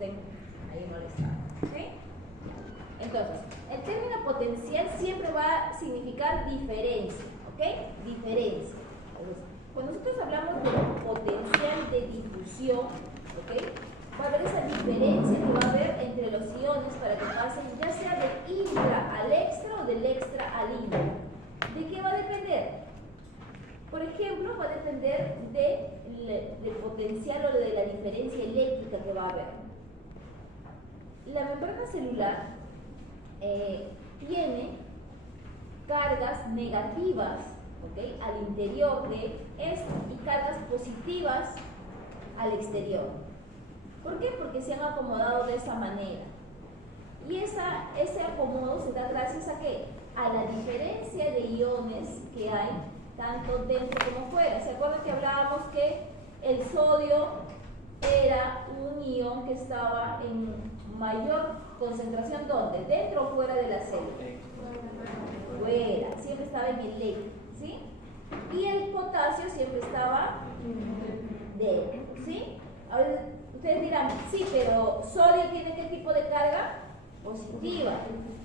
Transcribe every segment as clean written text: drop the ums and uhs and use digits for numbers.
estén ahí molestando. ¿Sí? Entonces, el término potencial siempre va a significar diferencia, ¿ok? Diferencia. Entonces, cuando nosotros hablamos de potencial de difusión, ¿ok? Va a haber esa diferencia que va a haber entre los iones para que pasen ya sea del intra al extra o del extra al intra. ¿De qué va a depender? Por ejemplo, va a depender del potencial o de la diferencia eléctrica que va a haber. La membrana celular tiene cargas negativas, ¿ok?, al interior de esto y cargas positivas al exterior. ¿Por qué? Porque se han acomodado de esa manera. Y ese acomodo se da gracias a ¿qué? A la diferencia de iones que hay tanto dentro como fuera. ¿Se acuerdan que hablábamos que el sodio era un ion que estaba en mayor concentración? ¿Dónde? ¿Dentro o fuera de la célula? Fuera, siempre estaba en el electro, ¿sí? Y el potasio siempre estaba dentro, ¿sí? Ahora ustedes dirán, sí, pero sodio tiene ¿qué tipo de carga? Positiva.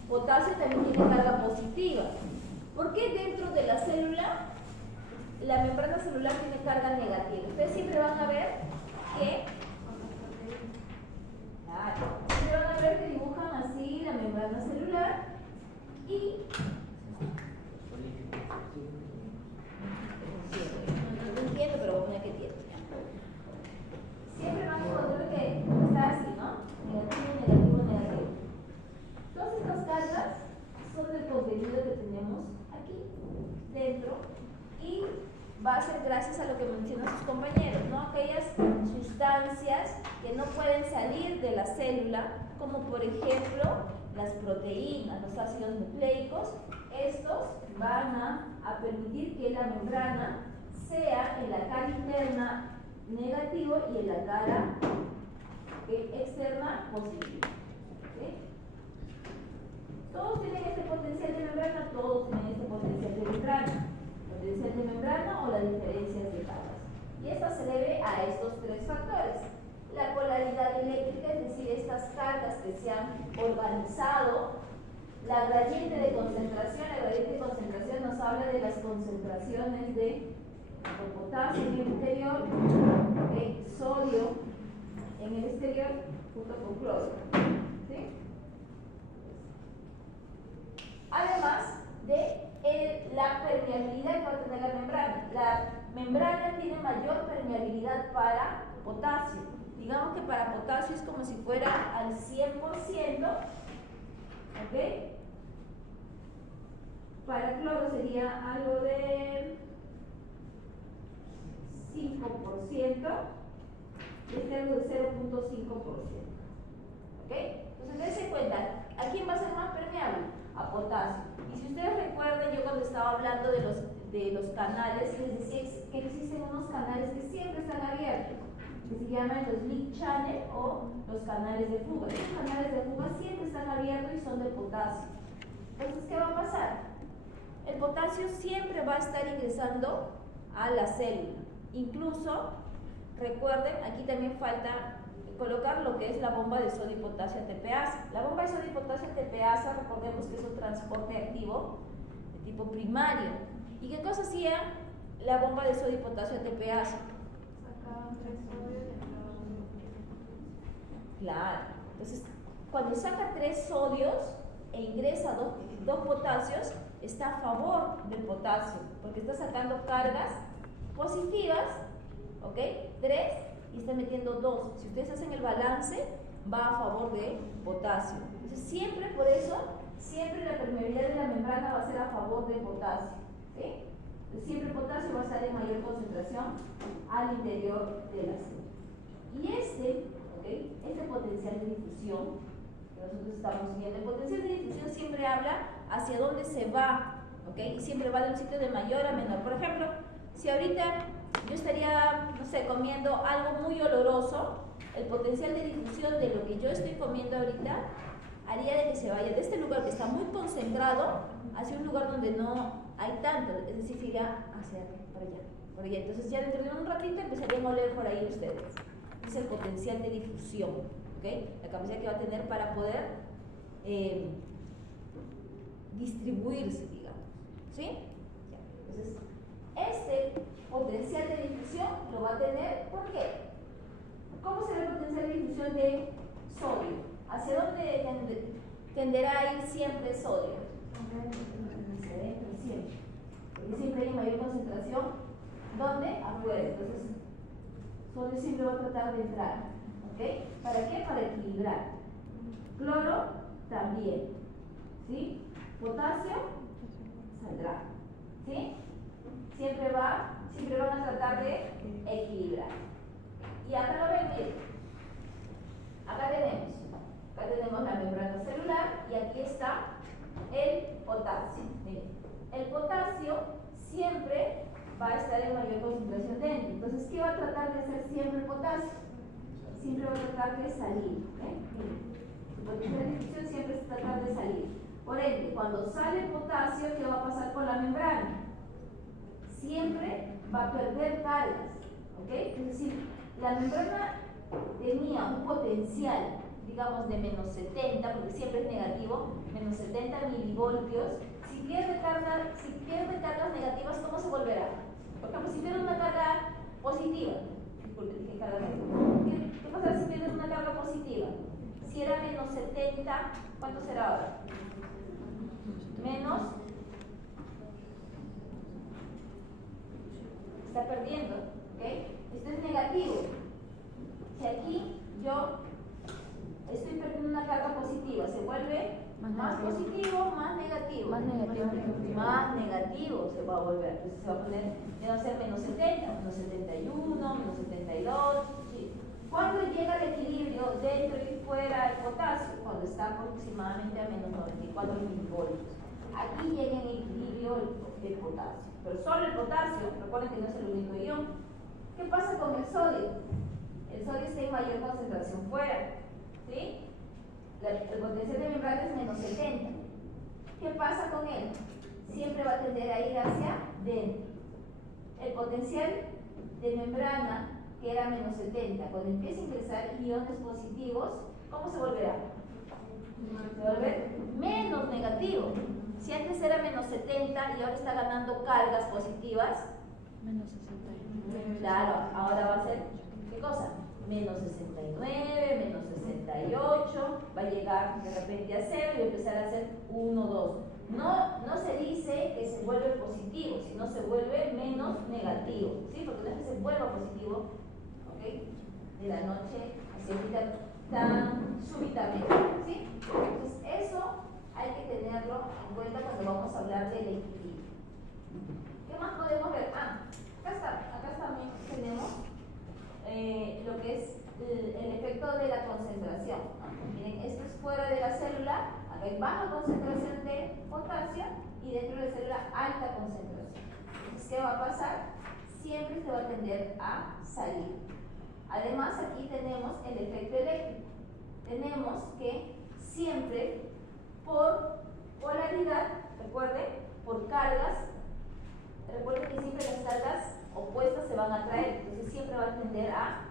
Potasio también tiene carga positiva. ¿Por qué dentro de la célula la membrana celular tiene carga negativa? Ustedes siempre van a ver que siempre van a ver que dibujan así la membrana celular y no entiendo, pero voy a poner que tiene. Siempre van a encontrar que está así, ¿no? Negativo, negativo, negativo. Todas estas cargas son del contenido que tenemos aquí dentro y va a ser gracias a lo que mencionan sus compañeros, ¿no? Aquellas sustancias que no pueden salir de la célula, como por ejemplo las proteínas, los ácidos nucleicos. Estos van a permitir que la membrana sea en la cara interna negativo y en la cara externa positivo. ¿Sí? Todos tienen este potencial de membrana, todos tienen este potencial de membrana. Potencial de membrana o las diferencias de cargas. Y esto se debe a estos tres factores. La polaridad eléctrica, es decir, estas cargas que se han organizado. La gradiente de concentración, nos habla de las concentraciones de potasio en el interior, de sodio en el exterior, junto con cloro. ¿Sí? Además de la permeabilidad que va a tener la membrana. La membrana tiene mayor permeabilidad para potasio. Digamos que para potasio es como si fuera al 100%, ¿ok? Para cloro sería algo de 5%, este algo de 0.5%. ¿Ok? Entonces, dense cuenta, ¿a quién va a ser más permeable? A potasio. Y si ustedes recuerdan, yo cuando estaba hablando de los canales, les decía que existen unos canales que siempre están abiertos, que se llaman los leak channel o los canales de fuga. Estos canales de fuga siempre están abiertos y son de potasio. Entonces, ¿qué va a pasar? El potasio siempre va a estar ingresando a la célula. Incluso, recuerden, aquí también falta colocar lo que es la bomba de sodio y potasio ATPasa. La bomba de sodio y potasio ATPasa, recordemos que es un transporte activo de tipo primario. ¿Y qué cosa hacía la bomba de sodio y potasio ATPasa? Sacaban 3 sodios y entraban 2. Claro. Entonces, cuando saca 3 sodios e ingresa 2 potasios, está a favor del potasio, porque está sacando cargas positivas, ¿ok? 3 y está metiendo 2. Si ustedes hacen el balance, va a favor de potasio. Entonces, siempre, por eso, siempre la permeabilidad de la membrana va a ser a favor de potasio, ¿sí? Entonces, siempre el potasio va a estar en mayor concentración al interior de la célula. Y este potencial de difusión que nosotros estamos viendo, el potencial de difusión siempre habla hacia dónde se va, ¿ok? Y siempre va de un sitio de mayor a menor. Por ejemplo, si ahorita yo estaría, no sé, comiendo algo muy oloroso, el potencial de difusión de lo que yo estoy comiendo ahorita haría de que se vaya de este lugar que está muy concentrado hacia un lugar donde no hay tanto, es decir, se irá hacia por allá. Entonces ya dentro de un ratito empezarían a oler por ahí ustedes. Es el potencial de difusión. ¿ok? La capacidad que va a tener para poder distribuirse, digamos, ¿sí? Ya. Entonces, este potencial de difusión lo va a tener, ¿por qué? ¿Cómo será el potencial de difusión de sodio? ¿Hacia dónde tenderá a ir siempre el sodio? Hacia adentro siempre. Porque siempre hay mayor concentración. ¿Dónde? Afuera. Entonces, sodio siempre va a tratar de entrar. ¿Ok? ¿Para qué? Para equilibrar. Cloro también. ¿Sí? Potasio saldrá. ¿Sí? Siempre van a tratar de equilibrar. Y acá lo ven, miren. Acá tenemos la membrana celular y aquí está el potasio. Miren, el potasio siempre va a estar en mayor concentración dentro. Entonces, ¿qué va a tratar de hacer siempre el potasio? Siempre va a tratar de salir. Miren, su potencial de difusión siempre es tratar de salir. Por ende, cuando sale el potasio, ¿qué va a pasar con la membrana? Siempre va a perder cargas. ¿Ok? Es decir, la membrana tenía un potencial, digamos, de menos 70, porque siempre es negativo, menos 70 milivoltios. Si pierde cargas negativas, ¿cómo se volverá? Por ejemplo, si pierde una carga positiva, disculpe, dije carga negativa. ¿Qué pasará si pierde una carga positiva? Si era menos 70, ¿cuánto será ahora? Menos. Está perdiendo, ¿ok? Esto es negativo. Si aquí yo estoy perdiendo una carga positiva, se vuelve más positivo, más negativo. Más negativo se va a volver. Entonces se va a poner, va a ser menos 70, menos 71, menos 72. ¿Sí? ¿Cuándo llega el equilibrio dentro y fuera el potasio? Cuando está aproximadamente a menos 94 milivoltios. Aquí llega en equilibrio el potasio. Pero solo el potasio, recuerden que no es el único ion. ¿Qué pasa con el sodio? El sodio está en mayor concentración fuera, ¿sí? El potencial de membrana es menos 70. ¿Qué pasa con él? Siempre va a tender a ir hacia dentro. El potencial de membrana, que era menos 70, cuando empieza a ingresar iones positivos, ¿cómo se volverá? Se va a volver menos negativo. Si antes era menos 70 y ahora está ganando cargas positivas, Menos 60. claro, ahora va a ser, ¿qué cosa? Menos 69, menos 68, va a llegar de repente a 0 y empezar a ser 1, 2. No se dice que se vuelve positivo, sino se vuelve menos negativo, ¿sí? Porque no es que se vuelva positivo, ¿ok? De la noche hacia ahorita tan súbitamente, ¿sí? Entonces eso hay que tenerlo en cuenta cuando vamos a hablar del equilibrio. ¿Qué más podemos ver? Acá también tenemos lo que es el efecto de la concentración. Miren, esto es fuera de la célula, acá hay baja concentración de potasio y dentro de la célula alta concentración. Entonces, ¿qué va a pasar? Siempre se va a tender a salir. Además, aquí tenemos el efecto eléctrico. Tenemos que siempre por polaridad, recuerden, por cargas, recuerden que siempre las cargas opuestas se van a atraer, entonces siempre va a tender a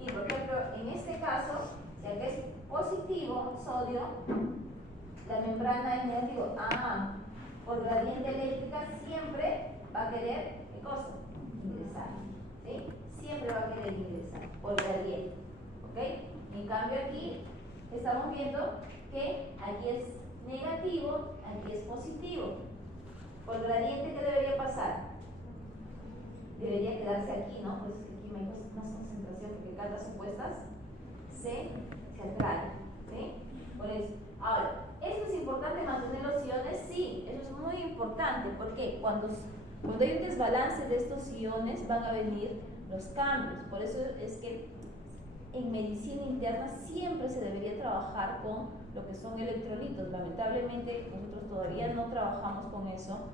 ir. Por ejemplo, en este caso, si acá es positivo sodio, la membrana es negativo. Por gradiente eléctrica siempre va a querer, ¿qué cosa? Ingresar. ¿Sí? Siempre va a querer ingresar por gradiente. ¿Ok? En cambio aquí estamos viendo que aquí es negativo, aquí es positivo. Por gradiente, ¿qué debería pasar? Debería quedarse aquí, ¿no? Por eso es que aquí me hay más concentración, porque cargas opuestas se atraen, ¿sí? Por eso. Ahora, ¿esto es importante mantener los iones? Sí, eso es muy importante, porque cuando hay un desbalance de estos iones van a venir los cambios. Por eso es que en medicina interna siempre se debería trabajar con lo que son electrolitos. Lamentablemente nosotros todavía no trabajamos con eso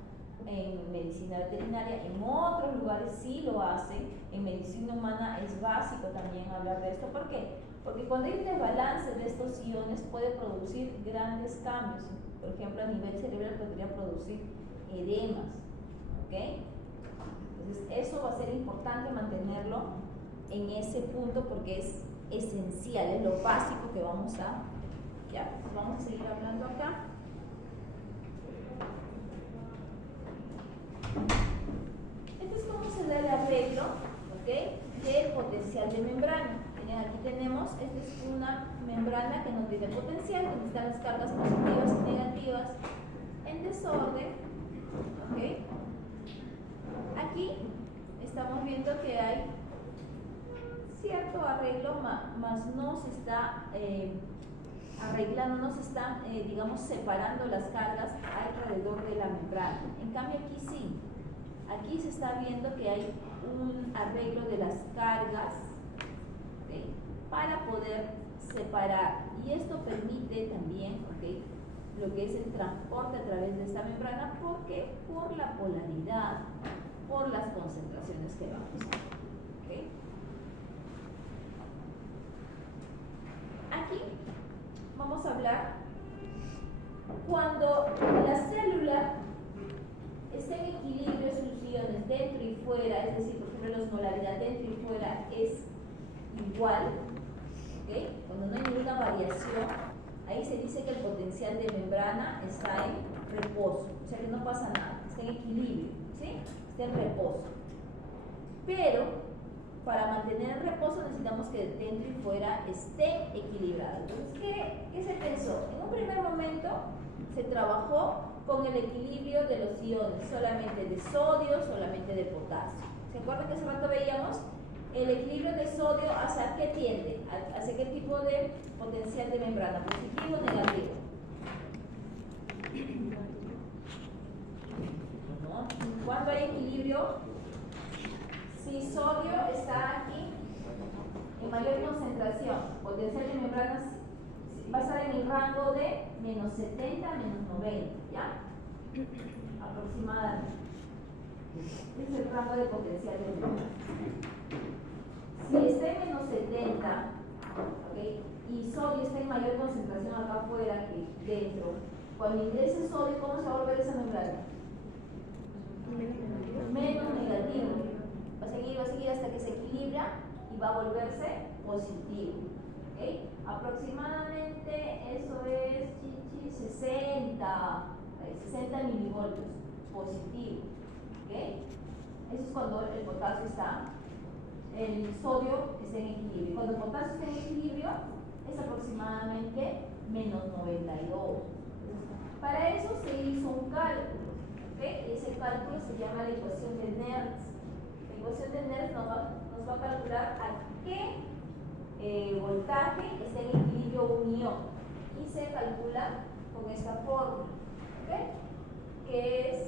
en medicina veterinaria. En otros lugares sí lo hacen. En medicina humana es básico también hablar de esto. ¿Por qué? Porque cuando hay un desbalance de estos iones puede producir grandes cambios. Por ejemplo, a nivel cerebral podría producir edemas, ¿ok? Entonces eso va a ser importante mantenerlo en ese punto porque es esencial, es lo básico que vamos a, ya, vamos a seguir hablando acá. Este es cómo se da el arreglo, ¿ok?, del potencial de membrana. Miren, aquí tenemos, esta es una membrana que nos dice potencial, donde están las cargas positivas y negativas en desorden, ¿ok? Aquí estamos viendo que hay cierto arreglo, más no se está arreglando, no se están, digamos, separando las cargas alrededor de la membrana. En cambio aquí sí, aquí se está viendo que hay un arreglo de las cargas, ¿okay?, para poder separar, y esto permite también, ¿okay?, lo que es el transporte a través de esta membrana, porque por la polaridad, por las concentraciones que vamos a ver, ¿okay? Aquí vamos a hablar cuando la célula está en equilibrio, sus iones dentro y fuera, es decir, por ejemplo, la osmolaridad dentro y fuera es igual, ¿okay?, cuando no hay ninguna variación, ahí se dice que el potencial de membrana está en reposo, o sea que no pasa nada, está en equilibrio, ¿sí?, está en reposo. Pero para mantener el reposo necesitamos que dentro y fuera estén equilibrados. Entonces, ¿qué se pensó? En un primer momento se trabajó con el equilibrio de los iones, solamente de sodio, solamente de potasio. ¿Se acuerdan que hace rato veíamos? El equilibrio de sodio, ¿hacia qué tiende? ¿Hacia qué tipo de potencial de membrana? ¿Positivo o negativo? ¿No? ¿Cuándo hay equilibrio? Si sodio está aquí en mayor concentración, potencial de membranas va a estar en el rango de menos 70 a menos 90, ¿ya? Aproximadamente. Este es el rango de potencial de membranas. Si está en menos 70, ¿okay?, y sodio está en mayor concentración acá afuera que dentro, cuando ingrese sodio, ¿cómo se va a volver esa membrana? Menos negativo. Va a seguir hasta que se equilibra y va a volverse positivo. ¿Okay? Aproximadamente eso es 60 milivoltios positivo. ¿Okay? Eso es cuando el potasio está, el sodio está en equilibrio. Cuando el potasio está en equilibrio es aproximadamente menos 92. Para eso se hizo un cálculo, ¿okay?, y ese cálculo se llama la ecuación de Nernst. La ecuación de Nernst nos va a calcular a qué voltaje está en equilibrio un ion, y se calcula con esta fórmula, ¿okay?, que es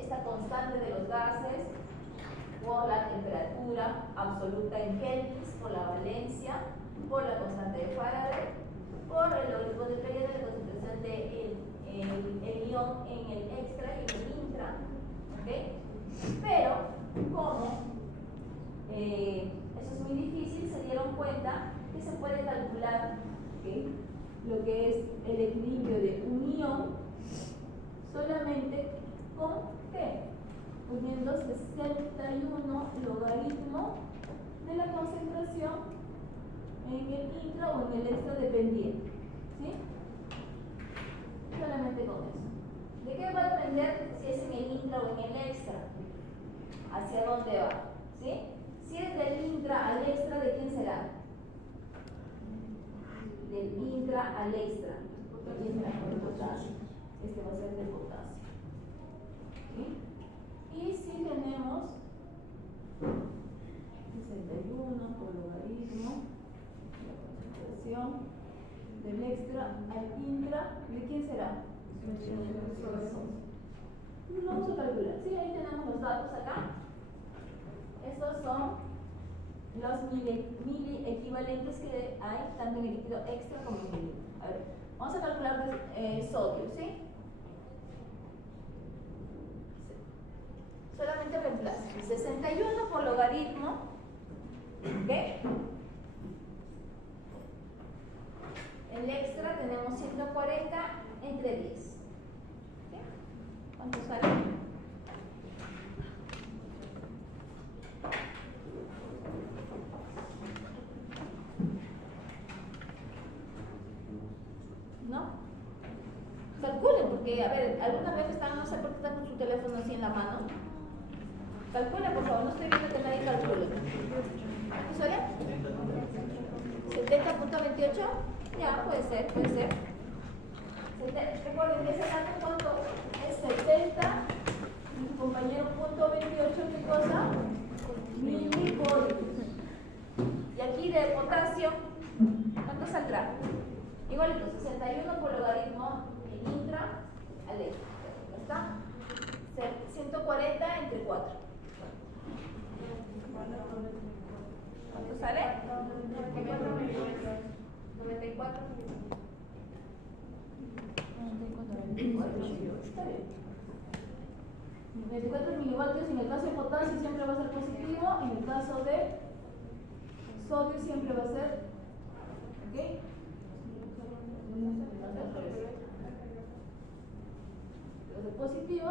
esta constante de los gases por la temperatura absoluta en Kelvin, por la valencia, por la constante de Faraday, por el logaritmo del periodo de concentración del ion en el extra y en el intra, ¿okay? Pero como eso es muy difícil, se dieron cuenta que se puede calcular, ¿okay?, lo que es el equilibrio de un ion solamente con ¿qué? Poniendo 61 logaritmo de la concentración en el intra o en el extra dependiente, ¿sí? Solamente con eso. ¿De qué va a depender si es en el intra o en el extra? ¿Hacia dónde va? ¿Sí? Si es del intra al extra, ¿de quién será? Del intra al extra. Aquí será por el potasio. Este va a ser del potasio. ¿Sí? Y si tenemos 61 por logaritmo la concentración del extra al intra, ¿de quién será? Lo vamos a calcular. Sí, ahí tenemos los datos acá. Estos son los mili equivalentes que hay tanto en el líquido extra como en el líquido. A ver, vamos a calcular sodio, ¿sí? Solamente reemplaza 61 por logaritmo, ¿ok? El extra tenemos 140 entre 10. ¿Okay? ¿Cuánto sale? porque, a ver, alguna vez están, no sé por qué están con su teléfono así en la mano. Calcula, por favor, no estoy viendo que nadie calcule. ¿Qué sale? 70.28. Ya, puede ser, puede ser. Recuerden que ese dato cuánto es 70. Mi compañero punto 28, ¿qué cosa? Milivoltios. Y aquí de potasio, ¿cuánto saldrá? Igualito, 61 por logaritmo en intra al extra. ¿Ya está? 140 entre 4. ¿Cuánto sale? 94. 94 milivoltios. En el caso de potasio siempre va a ser positivo, en el caso de sodio siempre va a ser, ¿ok? Va a ser positivo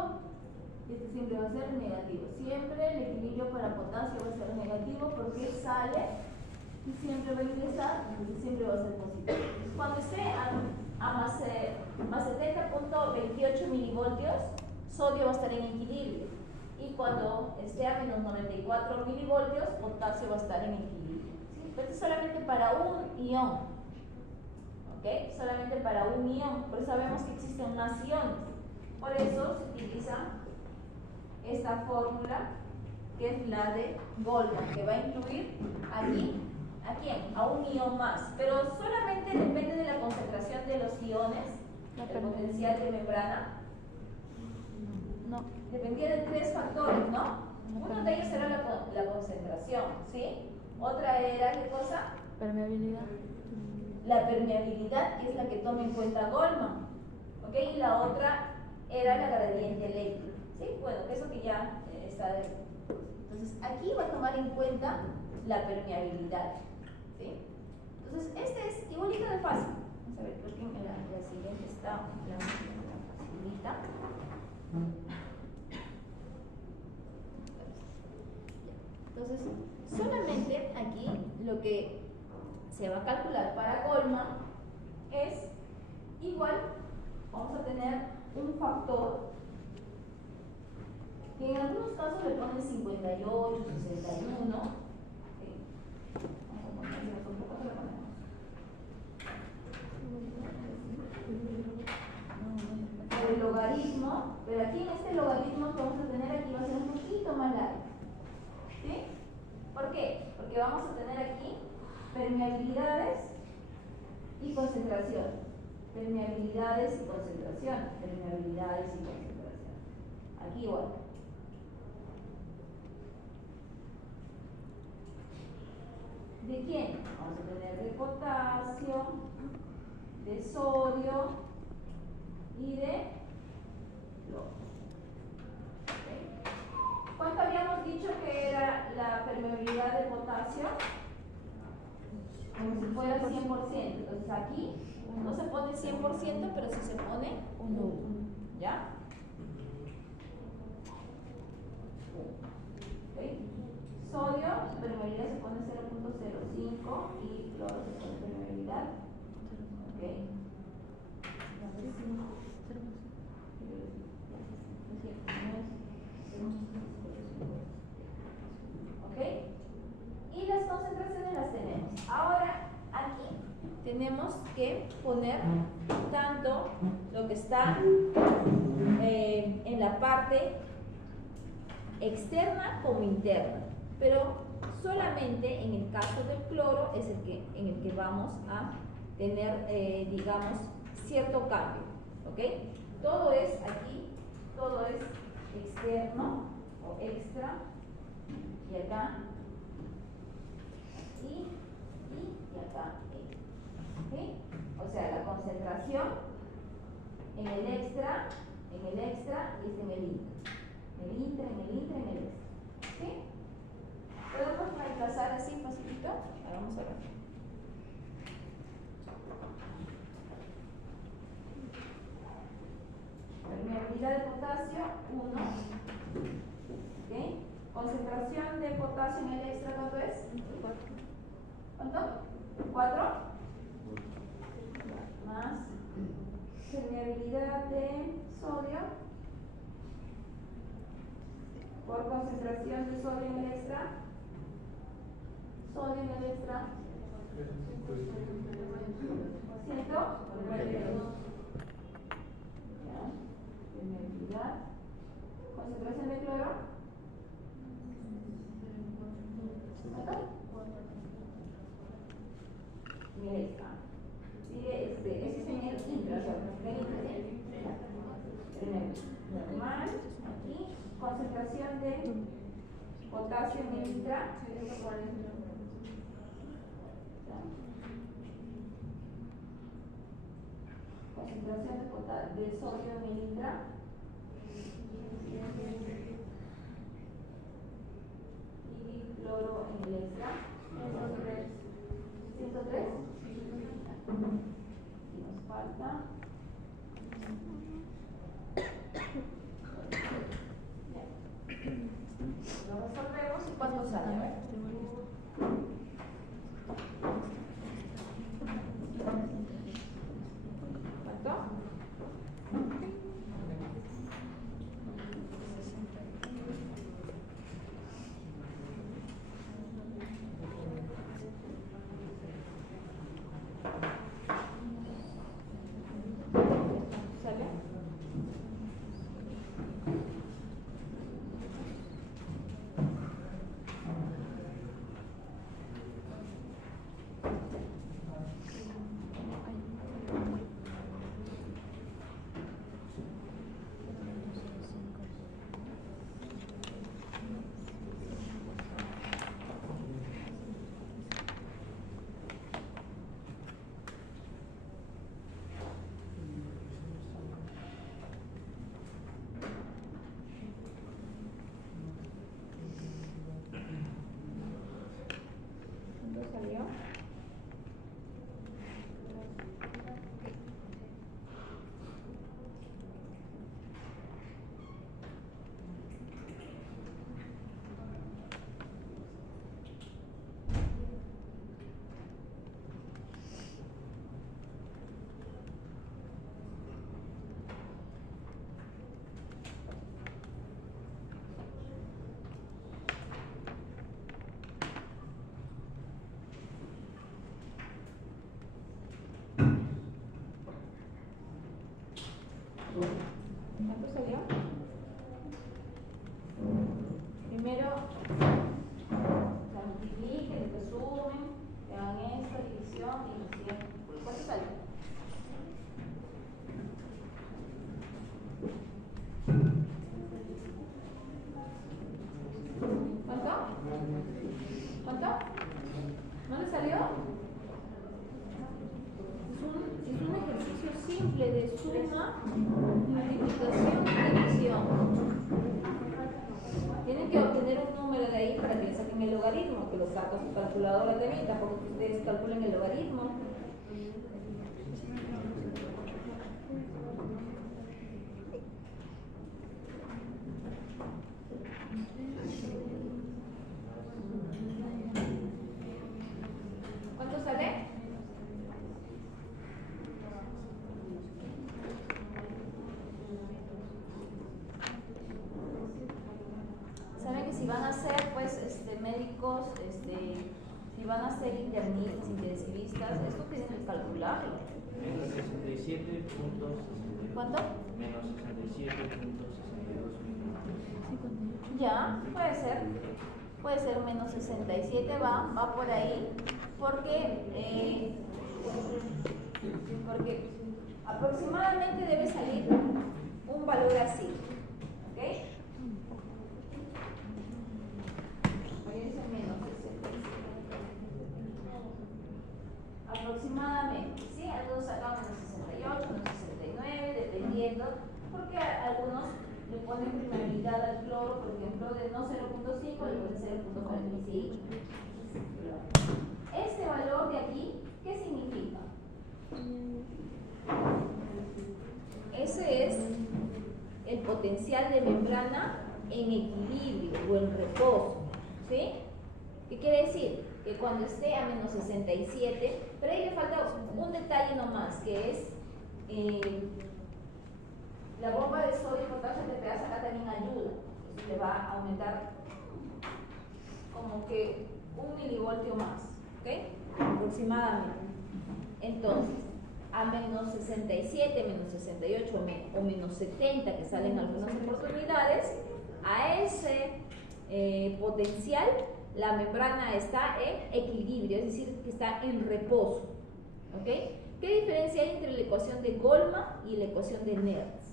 y este siempre va a ser negativo. Siempre el equilibrio para potasio va a ser negativo porque sale y siempre va a ingresar y siempre va a ser positivo. Cuando esté a más 70.28 milivoltios, sodio va a estar en equilibrio. Y cuando esté a menos 94 milivoltios, potasio va a estar en equilibrio. ¿Sí? Esto es solamente para un ion. ¿Ok? Solamente para un ion. Por eso sabemos que existen más iones. Por eso se utiliza esta fórmula, que es la de Goldman, que va a incluir aquí, ¿a quién? A un ion más. Pero solamente depende de la concentración de los iones, el potencial de membrana. No. Dependía de 3 factores, ¿no? Uno de ellos era la concentración, ¿sí? Otra era, ¿qué cosa? Permeabilidad. La permeabilidad, que es la que toma en cuenta Goldman, ¿ok? Y la otra era la gradiente eléctrica, ¿sí? Bueno, eso que ya está. Entonces, aquí va a tomar en cuenta la permeabilidad, ¿sí? Entonces, este es igualito de fácil. Vamos a ver, creo que en la siguiente está la facilita. Entonces, solamente aquí lo que se va a calcular para Goldman es igual, vamos a tener un factor que en algunos casos le ponen 58, 61. ¿Sí? Vamos a ponerle un poco, le ponemos. El logaritmo, pero aquí en este logaritmo que vamos a tener aquí va a ser un poquito más largo. ¿Sí? ¿Por qué? Porque vamos a tener aquí permeabilidades y concentración. Permeabilidades y concentración. Permeabilidades y concentración. Aquí igual. ¿De quién? Vamos a tener de potasio, de sodio y de cloro. ¿Okay? ¿Cuánto habíamos dicho que era la permeabilidad de potasio? Como si fuera 100%. Entonces aquí no se pone 100%, pero sí se pone 1. ¿Ya? ¿Okay? Sodio, su permeabilidad se pone 0.05 y cloro se pone permeabilidad. ¿Ok? ¿Ok? Y las concentraciones las tenemos. Ahora, aquí tenemos que poner tanto lo que está en la parte externa como interna, pero solamente en el caso del cloro es en el que vamos a tener, digamos, cierto cambio, ¿ok? Todo es aquí, todo es externo o extra, y acá, y acá, ¿ok? O sea, la concentración en el extra, y en el intra. En el extra. ¿Sí? ¿Podemos reemplazar así facilito? Ahora vamos a ver. Permeabilidad de potasio, 1. ¿Ok? Concentración de potasio en el extra, ¿cuánto es? 4. ¿Cuánto? 4. Más permeabilidad de sodio por concentración de sodio en el extra. Sodio en el extra. 142. Permeabilidad. Concentración de cloro. ¿Cuánto? En el extra. Ese es en el intra, normal. Aquí, concentración de potasio en el intra. Concentración de sodio en el intra. Y cloro en el extra. 103. Y nos falta. Lo resolvemos y cuánto sale, a ver. ¿Cuánto? ¿Sale? ¿Cuánto salió? ¿Cuánto salió? Primero, la multipliquen, después sumen, le hagan esta división y recién. ¿Cuánto sale? ¿Cuánto? ¿Cuánto? ¿No le salió? Es un ejercicio simple de suma, multiplicación y división. Tienen que obtener un número de ahí para que le saquen el logaritmo, que lo saca su calculadora también, tampoco que ustedes calculen el logaritmo. ¿Cuánto sale? Saben que si van a ser pues médicos, si van a ser internistas, intensivistas, esto tienen que calcularlo. Menos 67.62. ¿Cuánto? Menos 67.62. Ya, puede ser menos 67, va por ahí, porque aproximadamente debe salir un valor así, ¿ok? Voy a decir menos 67. Aproximadamente, ¿sí? Algunos sacan menos 68, menos 69, dependiendo, porque algunos le ponen primabilidad al cloro, por ejemplo, de no 0.5, le ponen 0.45. Este valor de aquí, ¿qué significa? Ese es el potencial de membrana en equilibrio o en reposo, ¿sí? ¿Qué quiere decir? Que cuando esté a menos 67, pero ahí le falta un detalle nomás, que es la bomba de sodio y potasio que te das acá también ayuda. Eso te va a aumentar como que 1 milivoltio más, ¿ok? Aproximadamente. Entonces, a menos 67, menos 68 o menos 70 que salen algunas oportunidades, a ese potencial la membrana está en equilibrio, es decir, que está en reposo, ¿ok? ¿Qué diferencia hay entre la ecuación de Goldman y la ecuación de Nernst?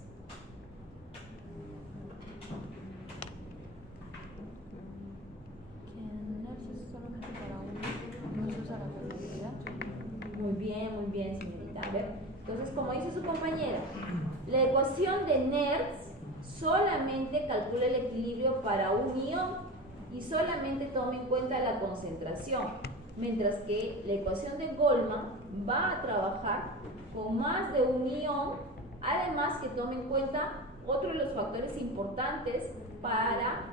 Que no es solamente para uno, no se usa la permeabilidad. Muy bien, señorita. A ver, entonces, como dice su compañera, la ecuación de Nernst solamente calcula el equilibrio para un ion y solamente toma en cuenta la concentración, mientras que la ecuación de Goldman va a trabajar con más de un ion, además que toma en cuenta otro de los factores importantes para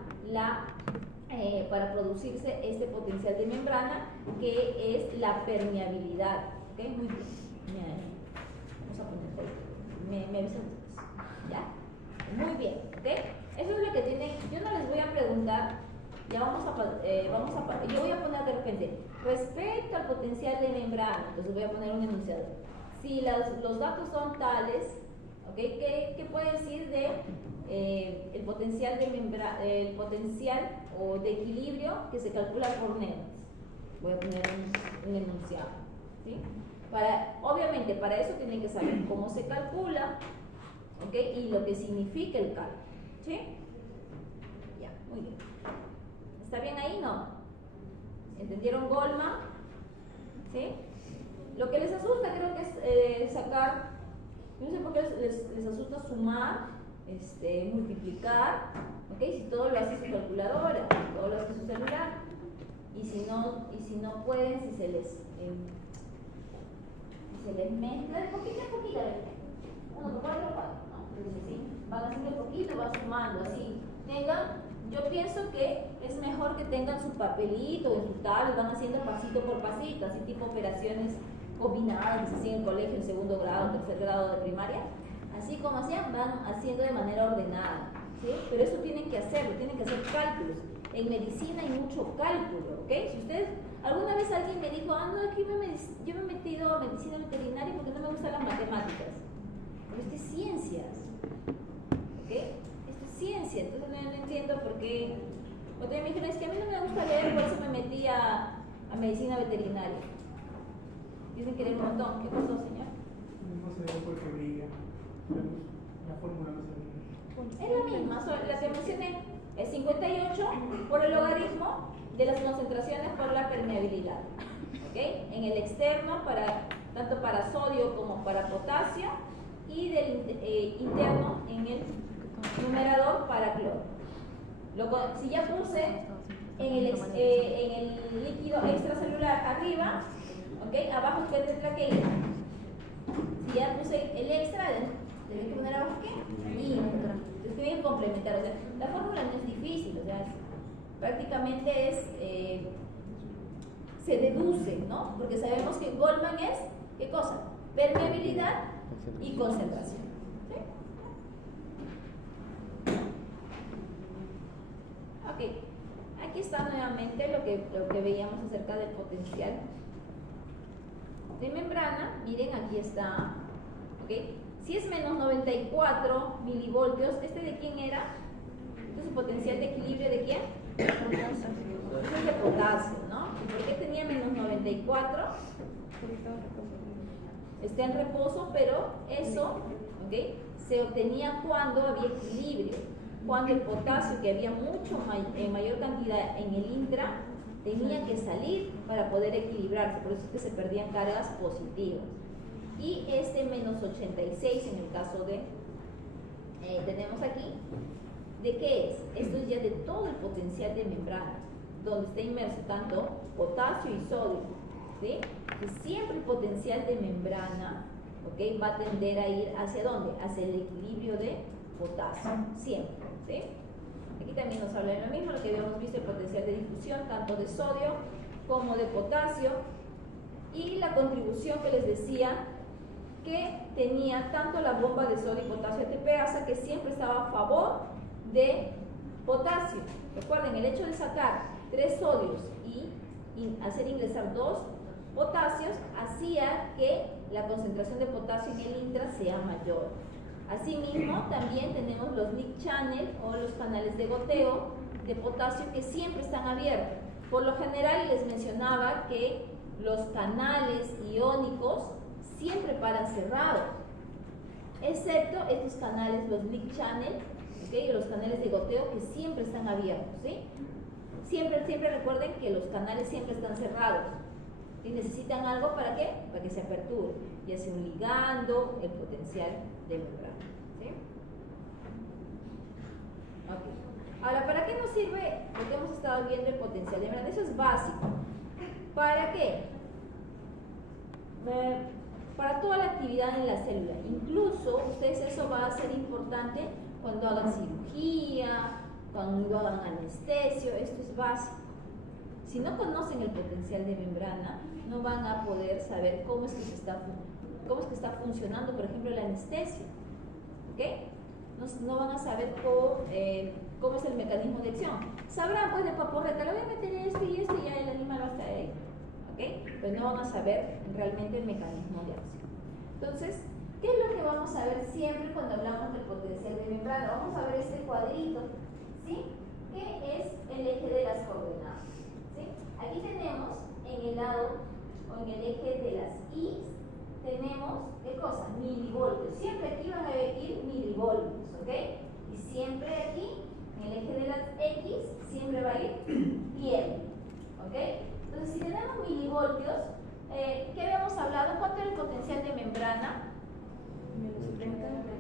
producirse este potencial de membrana, que es la permeabilidad. ¿Okay? Muy bien. Vamos a poner ahí. Me avisan ustedes. ¿Ya? Muy bien. ¿Okay? Eso es lo que tienen. Yo no les voy a preguntar. Ya yo voy a poner de repente respecto al potencial de membrana. Entonces voy a poner un enunciado. Si los datos son tales, ¿okay? ¿Qué puede decir de el potencial de el potencial o de equilibrio que se calcula por Nernst? Voy a poner un enunciado, ¿sí? Obviamente para eso tienen que saber cómo se calcula, ¿okay? Y lo que significa el cálculo, ¿sí? Ya, muy bien. ¿Está bien ahí? No. ¿Entendieron Goldman? ¿Sí? Lo que les asusta creo que es sacar, no sé por qué les asusta sumar, multiplicar, ¿ok? Si todo lo hace su calculadora, todo lo hace su celular, y si no pueden, si se les mezcla de poquito a poquito, 1 por 4, 4, ¿no? Entonces sí, van haciendo de poquito, van sumando, así. Yo pienso que es mejor que tengan su papelito en su tablet, van haciendo pasito por pasito, así tipo operaciones combinadas, así en el colegio, en segundo grado, tercer grado de primaria. Así como hacían, van haciendo de manera ordenada, ¿sí? Pero eso tienen que hacerlo, tienen que hacer cálculos. En medicina hay mucho cálculo, ¿ok? Si ustedes, alguna vez alguien me dijo, no, aquí yo me he metido a medicina veterinaria porque no me gustan las matemáticas. Pero esto es ciencias, ¿ok? Esto es ciencia, entonces no entiendo por qué. Otra vez me dijeron, es que a mí no me gusta leer, por eso me metí a medicina veterinaria. Dicen que leer un montón. ¿Qué pasó, señor? No sé, porque brilla. La fórmula no se. Es la misma, la que mencioné es 58 por el logaritmo de las concentraciones por la permeabilidad. ¿Ok? En el externo, tanto para sodio como para potasio, y del interno en el numerador para cloro. Si ya puse en el líquido extracelular arriba, ¿ok? Abajo, ¿qué tendrá que ir? Si ya puse el extra, ¿debe que poner abajo qué? Intra. Entonces, tienen que complementar. O sea, la fórmula no es difícil, o sea, prácticamente se deduce, ¿no? Porque sabemos que Goldman es, ¿qué cosa? Permeabilidad y concentración. ¿Sí? Ok. Aquí está nuevamente lo que veíamos acerca del potencial de membrana. Miren, aquí está. ¿Ok? Si es menos 94 milivoltios, ¿este de quién era? Este es el potencial de equilibrio de quién? Este es de potasio, ¿no? ¿Y por qué tenía menos 94? Está en reposo, pero eso, ¿ok? Se obtenía cuando había equilibrio. Cuando el potasio, que había en mayor cantidad en el intra, tenía que salir para poder equilibrarse. Por eso es que se perdían cargas positivas. Y este menos 86 en el caso de, tenemos aquí, ¿de qué es? Esto es ya de todo el potencial de membrana, donde está inmerso tanto potasio y sodio, ¿sí? Que siempre el potencial de membrana, ¿ok? Va a tender a ir ¿hacia dónde? Hacia el equilibrio de potasio, siempre, ¿sí? Aquí también nos habla de lo mismo, lo que habíamos visto, el potencial de difusión, tanto de sodio como de potasio, y la contribución que les decía que tenía tanto la bomba de sodio y potasio ATPasa, que siempre estaba a favor de potasio. Recuerden, el hecho de sacar 3 sodios y hacer ingresar 2 potasios hacía que la concentración de potasio en el intra sea mayor. Asimismo, también tenemos los leak channel o los canales de goteo de potasio que siempre están abiertos. Por lo general les mencionaba que los canales iónicos siempre paran cerrados, excepto estos canales, los leak channel, ¿okay? Los canales de goteo que siempre están abiertos, ¿sí? Siempre recuerden que los canales siempre están cerrados y necesitan algo ¿para qué? Para que se aperture, ya sea un ligando, el potencial de membrana, ¿sí? Okay. Ahora, ¿para qué nos sirve lo que hemos estado viendo el potencial de membrana? Eso es básico. ¿Para qué? Para toda la actividad en la célula. Incluso, ustedes, eso va a ser importante cuando hagan cirugía, cuando hagan anestesio. Esto es básico. Si no conocen el potencial de membrana, no van a poder saber cómo es que está funcionando, por ejemplo, la anestesia. ¿Ok? No van a saber cómo es el mecanismo de acción. Sabrán, pues, de paporreta, le voy a meter esto y ya el animal va a estar ahí. ¿Ok? Pero no van a saber realmente el mecanismo de acción. Entonces, ¿qué es lo que vamos a ver siempre cuando hablamos del potencial de membrana? Vamos a ver este cuadrito, ¿sí? Que es el eje de las coordenadas, ¿sí? Aquí tenemos en el lado o en el eje de las Y, tenemos, ¿qué cosa? Milivoltios. Siempre aquí van a ir milivoltios, ¿ok? Y siempre aquí, en el eje de las X, siempre va a ir tiempo, ¿ok? Entonces, si tenemos milivoltios, ¿qué habíamos hablado? ¿Cuánto era el potencial de membrana?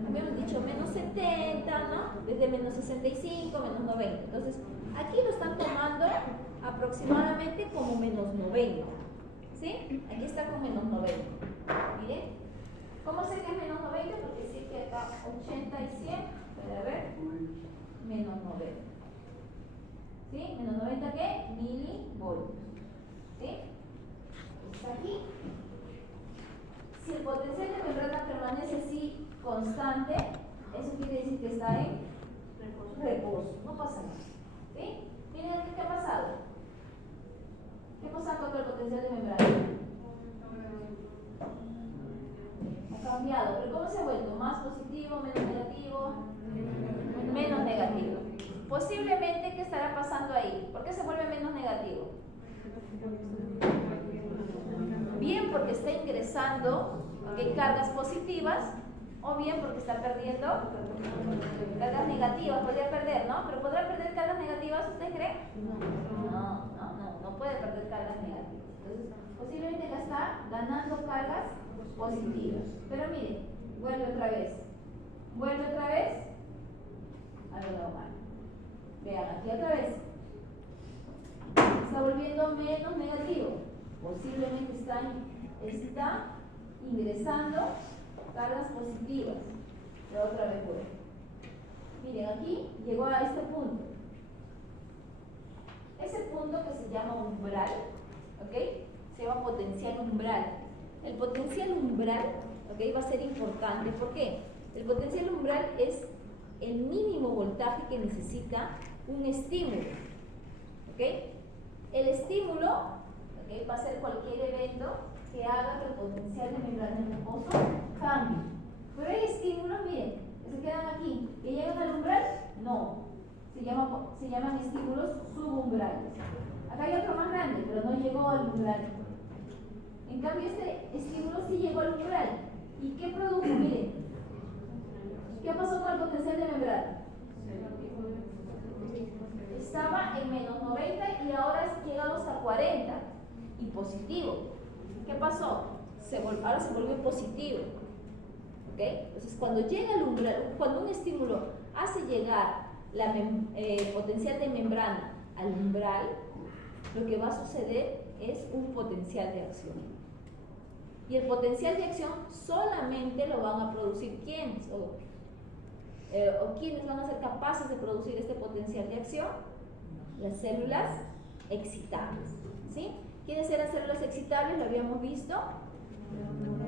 Habíamos dicho menos 70, ¿no? Desde menos 65, menos 90. Entonces, aquí lo están tomando aproximadamente como menos 90. ¿Sí? Aquí está con menos 90. Miren. ¿Cómo sé que es menos 90? Porque sí que acá 80 y 100. Puede ver. Menos 90. ¿Sí? Menos 90, ¿qué? Milivoltios. ¿Sí? Está aquí. Si el potencial de membrana permanece así constante, eso quiere decir que está en reposo. No pasa nada. ¿Sí? Miren aquí qué ha pasado. ¿Qué pasa con el potencial de membrana? Ha cambiado. ¿Pero cómo se ha vuelto? ¿Más positivo, menos negativo? Menos negativo. Posiblemente, ¿qué estará pasando ahí? ¿Por qué se vuelve menos negativo? Bien porque está ingresando cargas positivas, o bien porque está perdiendo cargas negativas. Podría perder, ¿no? ¿Pero podrá perder cargas negativas, usted cree? No puede perder cargas negativas. Entonces, posiblemente la está ganando cargas positivas. Pero miren, vuelve otra vez a lo normal. Vean, aquí otra vez está volviendo menos negativo. Posiblemente está ingresando cargas positivas. Pero otra vez vuelve. Miren, aquí llegó a este punto. Ese punto que se llama umbral, ¿ok? Se llama potencial umbral. El potencial umbral, ¿ok? Va a ser importante. ¿Por qué? El potencial umbral es el mínimo voltaje que necesita un estímulo, ¿ok? El estímulo, ¿ok? Va a ser cualquier evento que haga que el potencial de membrana en reposo cambie. Pero hay estímulos, miren, que se quedan aquí, que llegan al umbral, no. Se llaman estímulos subumbrales. Acá hay otro más grande, pero no llegó al umbral. En cambio, este estímulo sí llegó al umbral. ¿Y qué produjo? Miren, ¿qué pasó con el potencial de membrana? Estaba en menos 90 y ahora llegamos a 40 y positivo. ¿Qué pasó? Ahora se volvió positivo. ¿Ok? Entonces, cuando llega al umbral, cuando un estímulo hace llegar el potencial de membrana al umbral, lo que va a suceder es un potencial de acción. Y el potencial de acción solamente lo van a producir ¿quiénes? ¿O quiénes van a ser capaces de producir este potencial de acción? Las células excitables. ¿Sí? ¿Quiénes eran células excitables? Lo habíamos visto.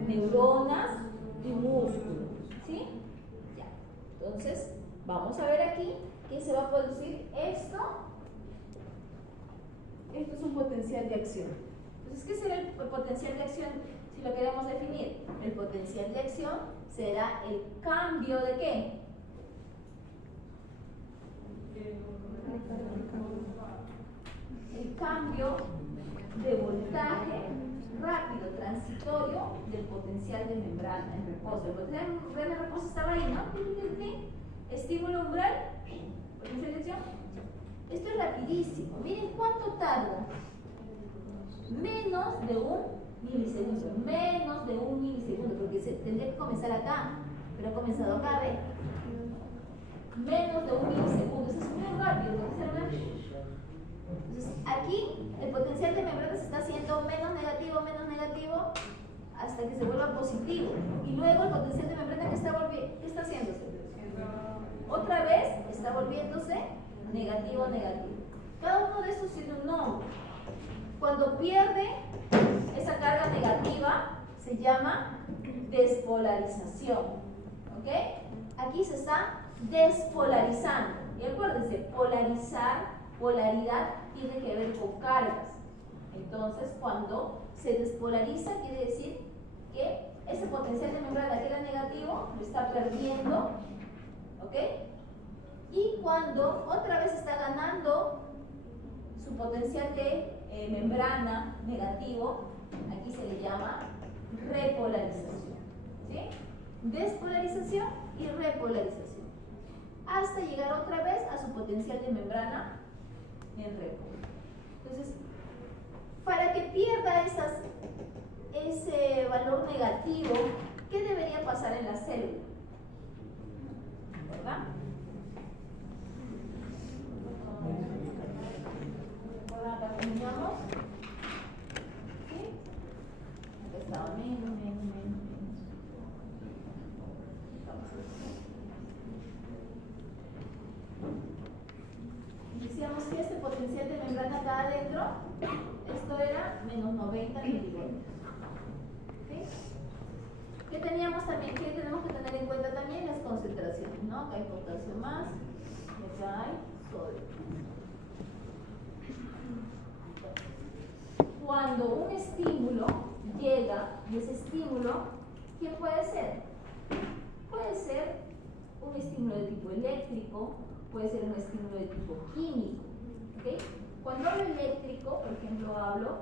Neuronas, Entonces, vamos a ver aquí que se va a producir esto. Esto es un potencial de acción. Entonces, ¿qué será el potencial de acción si lo queremos definir? El potencial de acción será el cambio de ¿qué? El cambio de voltaje rápido, transitorio del potencial de membrana en reposo. El potencial de membrana en reposo estaba ahí, ¿no? Estímulo umbral, potencial de acción. Esto es rapidísimo. Miren cuánto tarda. Menos de un milisegundo. Menos de un milisegundo, porque tendría que comenzar acá, pero ha comenzado acá, ¿ve? Menos de un milisegundo. Eso es muy rápido. Entonces, aquí el potencial de membrana se está haciendo menos negativo, hasta que se vuelva positivo. Y luego el potencial de membrana, ¿qué está haciéndose? Otra vez está volviéndose negativo. Cada uno de estos tiene un nombre. Cuando pierde esa carga negativa, se llama despolarización. ¿Ok? Aquí se está despolarizando. Y acuérdense, polaridad tiene que ver con cargas. Entonces, cuando se despolariza, quiere decir que ese potencial de membrana que era negativo lo está perdiendo. ¿Ok? Y cuando otra vez está ganando su potencial de membrana negativo, aquí se le llama repolarización. ¿Sí? Despolarización y repolarización. Hasta llegar otra vez a su potencial de membrana en repo. Entonces, para que pierda ese valor negativo, ¿qué debería pasar en la célula? ¿Verdad? Acá terminamos. ¿Sí? Acá estaba menos. Decíamos que este potencial de membrana acá adentro, esto era menos 90 milivoltios. ¿Sí? ¿Qué teníamos también? ¿Qué tenemos que tener en cuenta también? Las concentraciones, ¿no? Acá hay potasio más, y acá hay sodio. Cuando un estímulo llega, y ese estímulo, ¿qué puede ser? Puede ser un estímulo de tipo eléctrico, puede ser un estímulo de tipo químico. ¿Okay? Cuando hablo eléctrico, por ejemplo, hablo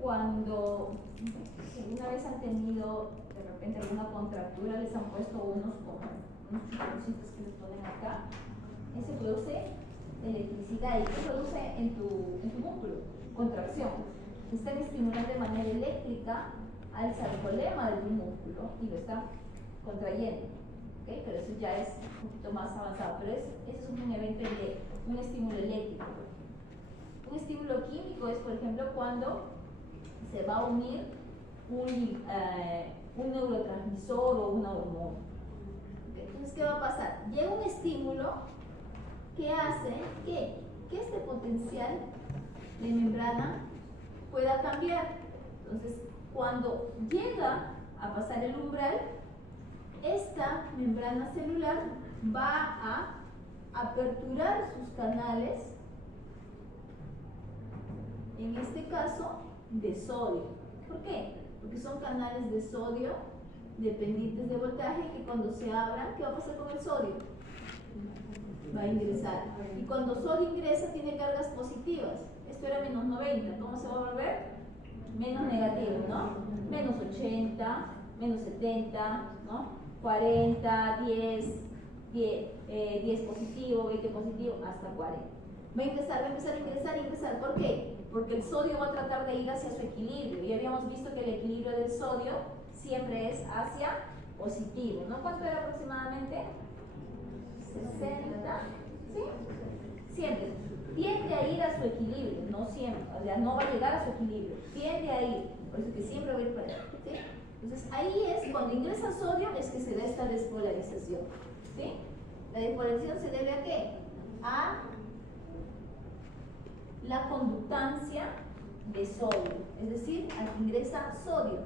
cuando una vez han tenido de repente alguna contractura, les han puesto unos chuponcitos que les ponen acá. Ese produce electricidad. ¿Y qué produce en tu músculo? Contracción. Están estimulando de manera eléctrica al sarcolema del músculo y lo están contrayendo. ¿Okay? Pero eso ya es un poquito más avanzado. Pero ese es un evento de un estímulo eléctrico. Un estímulo químico es, por ejemplo, cuando se va a unir un neurotransmisor o una hormona. ¿Okay? Entonces, ¿qué va a pasar? Llega un estímulo que hace que este potencial de membrana pueda cambiar. Entonces, cuando llega a pasar el umbral, esta membrana celular va a aperturar sus canales, en este caso de sodio. ¿Por qué? Porque son canales de sodio dependientes de voltaje que cuando se abran, ¿qué va a pasar con el sodio? Va a ingresar. Y cuando sodio ingresa tiene cargas positivas. Esto era menos 90. ¿Cómo se va a volver? Menos negativo, ¿no? Menos 80, menos 70, ¿no? 40, 10 positivo, 20 positivo, hasta 40. Va a empezar a ingresar. ¿Por qué? Porque el sodio va a tratar de ir hacia su equilibrio. Y habíamos visto que el equilibrio del sodio siempre es hacia positivo, ¿no? ¿Cuánto era aproximadamente? 60, ¿sí? Siempre. Tiende a ir a su equilibrio, no siempre. O sea, no va a llegar a su equilibrio. Tiende a ir. Por eso que siempre va a ir para allá, ¿sí? Entonces, ahí es cuando ingresa sodio, es que se da esta despolarización, ¿sí? La despolarización se debe a ¿qué? A la conductancia de sodio, es decir, al que ingresa sodio.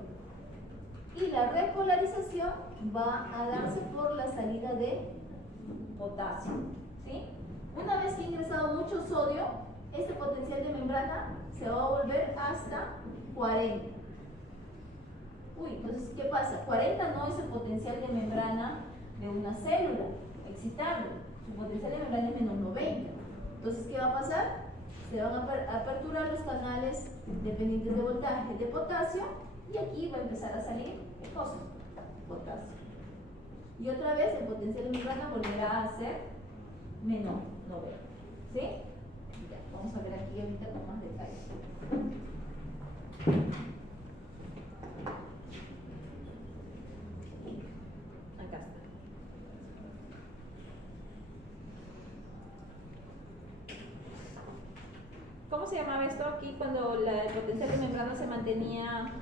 Y la repolarización va a darse por la salida de potasio, ¿sí? Una vez que ha ingresado mucho sodio, este potencial de membrana se va a volver hasta 40. Uy, entonces, ¿qué pasa? 40 no es el potencial de membrana de una célula excitable. Su potencial de membrana es menos 90. Entonces, ¿qué va a pasar? Se van a aperturar los canales dependientes de voltaje de potasio y aquí va a empezar a salir, ¿qué cosa? Potasio. Y otra vez el potencial de membrana volverá a ser menor 90. ¿Sí? Ya, vamos a ver aquí ahorita con más detalle. Acá está. ¿Cómo se llamaba esto aquí cuando el potencial de membrana se mantenía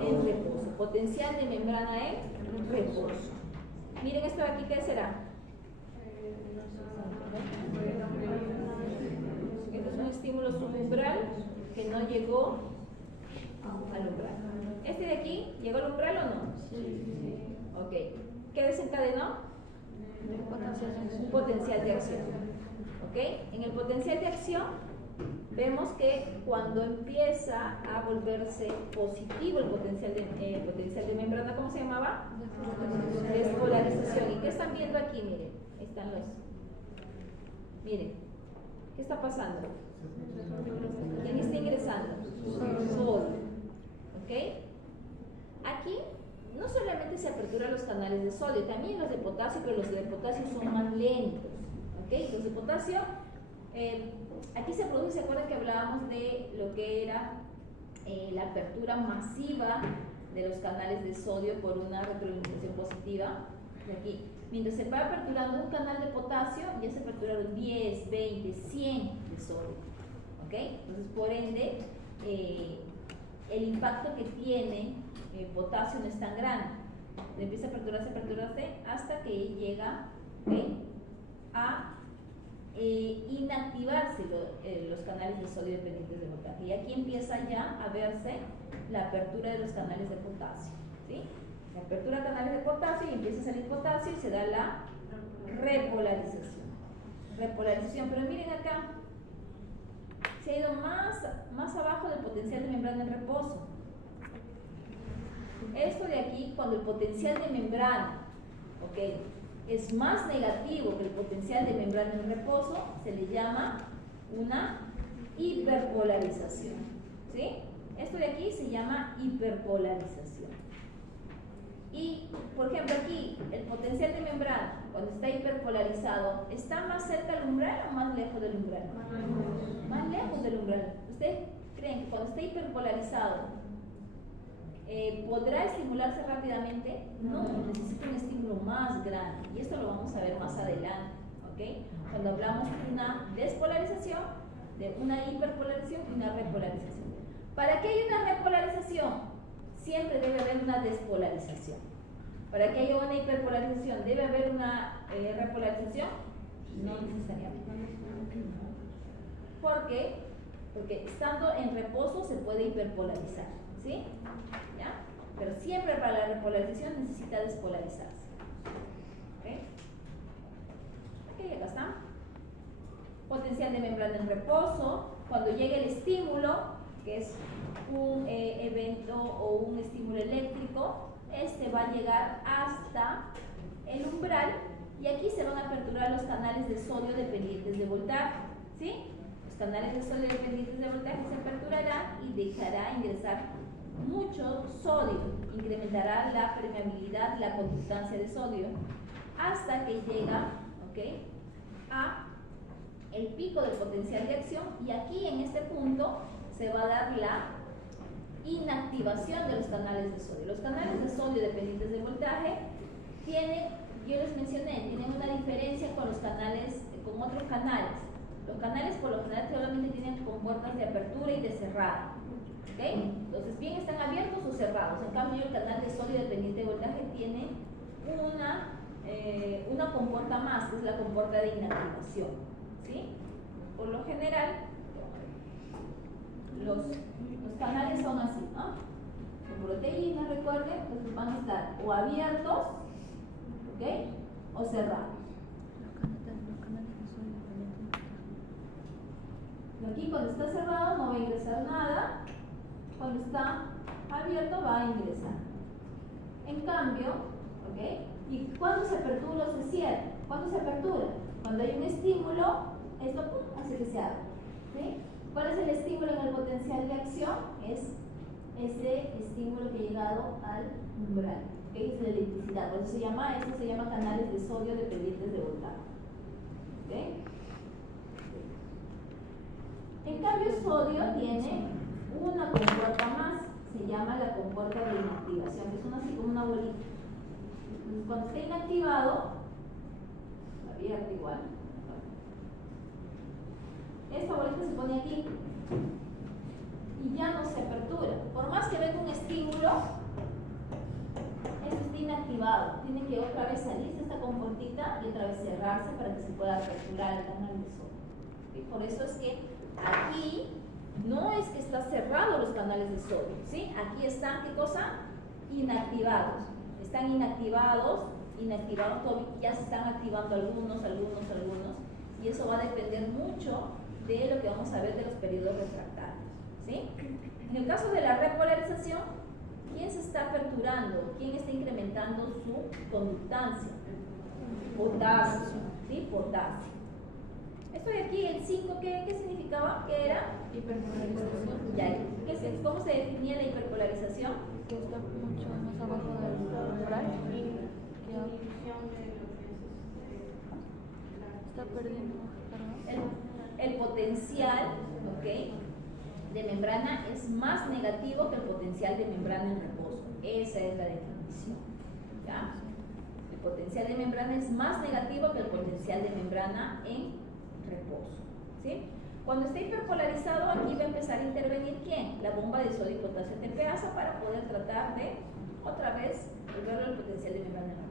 en reposo? Potencial de membrana en reposo. Miren esto de aquí, ¿qué será? Este es un estímulo subumbral que no llegó al umbral. ¿Este de aquí llegó al umbral o no? Ok. ¿Qué desencadenó? Un potencial de acción. ¿Ok? En el potencial de acción vemos que cuando empieza a volverse positivo el potencial de membrana, ¿cómo se llamaba? Despolarización. ¿Y qué están viendo aquí? Miren, ahí están los... Miren, ¿qué está pasando? ¿Quién está ingresando? Sodio. ¿Ok? Aquí no solamente se aperturan los canales de sodio, también los de potasio, pero los de potasio son más lentos. ¿Ok? Los de potasio, aquí se produce, ¿se acuerdan que hablábamos de lo que era la apertura masiva de los canales de sodio por una retroalimentación positiva? De aquí. Mientras se va aperturando un canal de potasio, ya se aperturaron 10, 20, 100 de sodio. ¿Ok? Entonces, por ende, el impacto que tiene potasio no es tan grande. Empieza a aperturarse hasta que llega, ¿okay?, a inactivarse los canales de sodio dependientes de voltaje. Y aquí empieza ya a verse la apertura de los canales de potasio. ¿Sí? Se apertura canales de potasio y empieza a salir potasio y se da la repolarización. Repolarización, pero miren acá, se ha ido más abajo del potencial de membrana en reposo. Esto de aquí, cuando el potencial de membrana, ¿ok?, es más negativo que el potencial de membrana en reposo, se le llama una hiperpolarización. ¿Sí? Esto de aquí se llama hiperpolarización. Y, por ejemplo, aquí, el potencial de membrana, cuando está hiperpolarizado, ¿está más cerca del umbral o más lejos del umbral? Más lejos del umbral. ¿Ustedes creen que cuando está hiperpolarizado podrá estimularse rápidamente? No, necesita un estímulo más grande. Y esto lo vamos a ver más adelante. ¿Okay? Cuando hablamos de una despolarización, de una hiperpolarización y una repolarización. ¿Para qué hay una repolarización? Siempre debe haber una despolarización. ¿Para que haya una hiperpolarización debe haber una repolarización? No necesariamente. ¿Por qué? Porque estando en reposo se puede hiperpolarizar. ¿Sí? ¿Ya? Pero siempre para la repolarización necesita despolarizarse. ¿Ok? Ok, acá está. Potencial de membrana en reposo. Cuando llegue el estímulo, que es un evento o un estímulo eléctrico, este va a llegar hasta el umbral y aquí se van a aperturar los canales de sodio dependientes de voltaje. ¿Sí? Los canales de sodio dependientes de voltaje se aperturarán y dejará ingresar mucho sodio, incrementará la permeabilidad, la conductancia de sodio, hasta que llega, ¿okay?, a el pico del potencial de acción, y aquí en este punto se va a dar la inactivación de los canales de sodio. Los canales de sodio dependientes del voltaje tienen, yo les mencioné, tienen una diferencia con los canales, con otros canales. Los canales por lo general solamente tienen compuertas de apertura y de cerrada. ¿Okay? Entonces, bien están abiertos o cerrados. En cambio, el canal de sodio dependiente de voltaje tiene una compuerta más, que es la compuerta de inactivación. ¿Sí? Por lo general, los canales son así, ¿no? De proteína. recuerden, pues van a estar o abiertos, ¿ok? O cerrados. Aquí cuando está cerrado no va a ingresar nada, cuando está abierto va a ingresar. En cambio, ¿ok? ¿Y cuándo se apertura o se cierra? ¿Cuándo se apertura? Cuando hay un estímulo, esto hace que se abra. ¿Sí? ¿Cuál es el estímulo en el potencial de acción? Es ese estímulo que ha llegado al umbral, ¿okay? Es la electricidad. Por eso esto se llama canales de sodio dependientes de voltaje. ¿Okay? En cambio, sodio tiene una compuerta más, se llama la compuerta de inactivación, que es así como una bolita. Entonces, cuando está inactivado, abierto igual, esta bolita se pone aquí y ya no se apertura. Por más que venga un estímulo, esto está inactivado. Tiene que otra vez salir de esta compuertita y otra vez cerrarse para que se pueda aperturar el canal de sodio. ¿Sí? Por eso es que aquí no es que está cerrado los canales de sodio, ¿sí? Aquí están, ¿qué cosa? Inactivados. Están inactivados todavía, ya se están activando algunos, y eso va a depender mucho de lo que vamos a ver de los periodos refractarios, ¿sí? En el caso de la repolarización, ¿quién se está aperturando? ¿Quién está incrementando su conductancia? Potasio, ¿sí? Potasio. Esto de aquí, el 5, ¿qué significaba? ¿Qué era? Hiperpolarización. Ya, ¿cómo se definía la hiperpolarización? Que está mucho más abajo del umbral. Está perdiendo, perdón. El potencial, ¿ok?, de membrana es más negativo que el potencial de membrana en reposo. Esa es la definición, ¿ya? El potencial de membrana es más negativo que el potencial de membrana en reposo, ¿sí? Cuando esté hiperpolarizado, aquí va a empezar a intervenir ¿quién? La bomba de sodio y potasio TPasa para poder tratar de otra vez volverlo al potencial de membrana en reposo.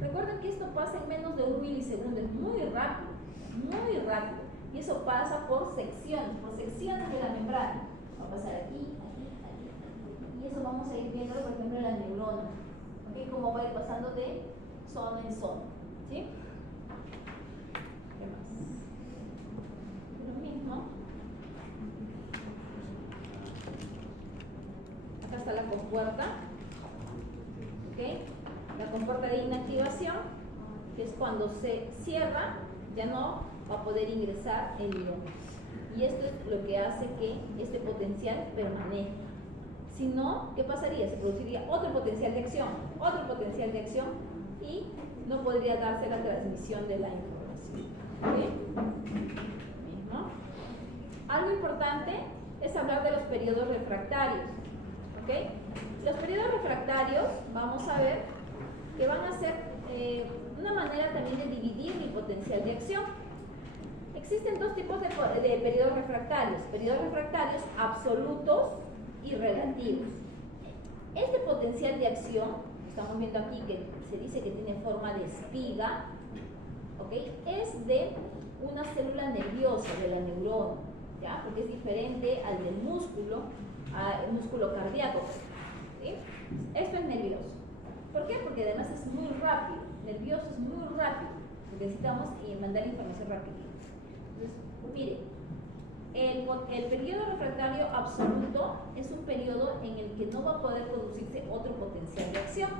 Recuerden que esto pasa en menos de 1 milisegundo, es muy rápido, y eso pasa por secciones de la membrana. Va a pasar aquí, y eso vamos a ir viendo, por ejemplo, en la neurona, ¿okay? Cómo va a ir pasando de zona en zona, ¿sí? ¿Qué más? Lo mismo. Acá está la compuerta, ¿ok? La compuerta de inactivación, que es cuando se cierra, ya no va a poder ingresar el ion. Y esto es lo que hace que este potencial permanezca. Si no, ¿qué pasaría? Se produciría otro potencial de acción, y no podría darse la transmisión de la información. ¿Okay? ¿No? Algo importante es hablar de los periodos refractarios. ¿Okay? Los periodos refractarios, vamos a ver que van a ser una manera también de dividir mi potencial de acción. Existen dos tipos de periodos refractarios absolutos y relativos. Este potencial de acción, estamos viendo aquí que se dice que tiene forma de espiga, ¿okay? Es de una célula nerviosa, de la neurona, ¿ya? Porque es diferente al del músculo, al músculo cardíaco, ¿sí? Esto es nervioso. ¿Por qué? Porque además es muy rápido, nervioso es muy rápido, porque necesitamos mandar información rápida. Entonces, mire, el periodo refractario absoluto es un periodo en el que no va a poder producirse otro potencial de acción,